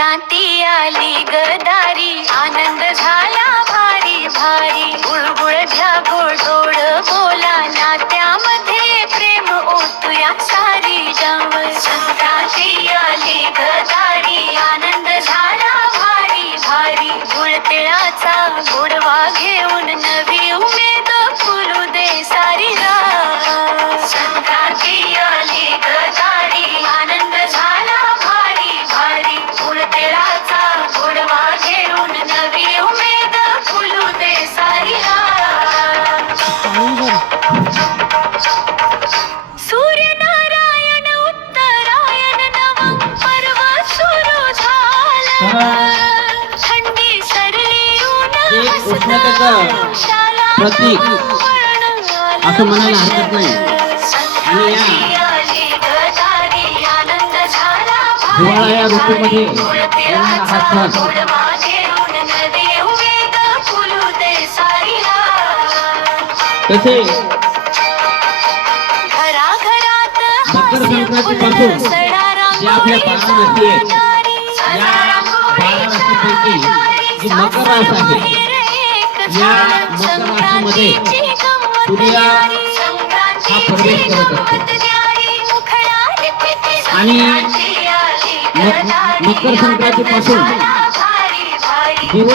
संक्रांती आली गदारी, आनंद झाला भारी भारी. गुळगुळ घ्या गोडोड बोला, नात्यामध्ये प्रेम ओतूया सारी जावं. संक्रांती आली गदारी, आनंद झाला भारी भारी. गुळतिळाचा गोडवा घेऊन नवी उमेद फुलू दे सारी रात. संक्रांती आली गदारी, आनंद झाला भारी भारी. गुळतिळाचा गोडवा घेऊन नवी उमेद फुलू दे सारी रात. सूर्यनारायण उत्तरायण नवं पर्व सुरू झालं. थंडी सरली ऊन उष्णतेचं प्रतीक असं म्हणायला हरकत नाही. आणि या हिवाळा या ऋतूमध्ये येणारा हा सण तसे मकर संक्रांतीपासून जे आपल्या 12 राशी आहेत, या 12 राशीपैकी जी मकर रास आहे, या मकर राशीमध्ये सूर्य हा प्रवेश करत असतो. आणि मकर संक्रांतीपासून दिवस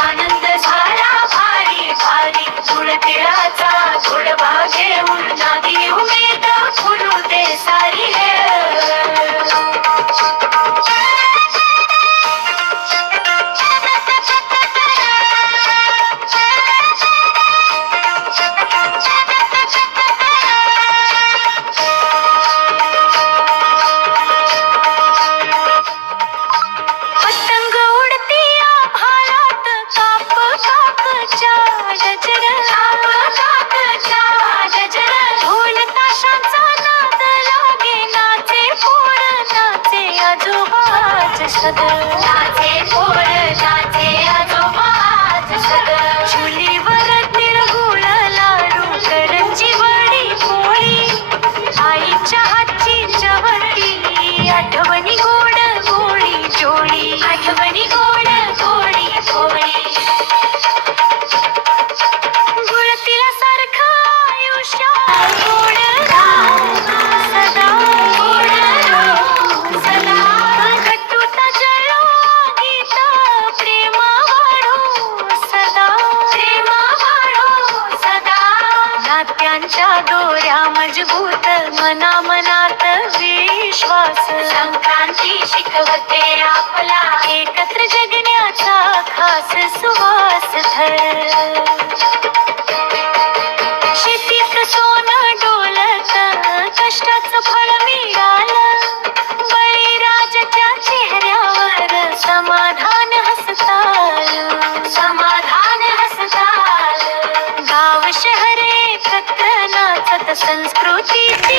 आनंद झाला भारी भारी. तुळतिळाचा गोडवा घेऊन नवी उमेद फुलू दे सारी पतंग उडती आभाळात, काप काकच्या गजर. काप काकच्या गजर. ढोल ताशांचा नाद लागे, नाचे पोर नाचे आजोबाच सदर. नाचे पोर नाचे आजोबाच सदर. चुलीवर तिळगुळ लाडू, करंजी वडी पोळी, आईच्या हातची चवती, आठवणी गोड गोडी जोडी. आठवणी गोड गोडी गोडी. गुळतिळासारखं आयुष्य गोड राहो सदा, गोड राहो सदा. कटुता जळो गीत, प्रेम वाढो सदा, प्रेम वाढो सदा. नात्यांच्या दोऱ्या मजबूत, मना मनात विश्वास. संक्रांती शिकवते आपला एकत्र जगण्याचा खास सुवास धर. शेतीत सोनं डोलत, कष्टाचं फळ मिळालं. बळीराजाच्या चेहऱ्यावर समाधान हसताल, समाधान हसताल. गाव शहर एकत्र नाचत, संस्कृतीची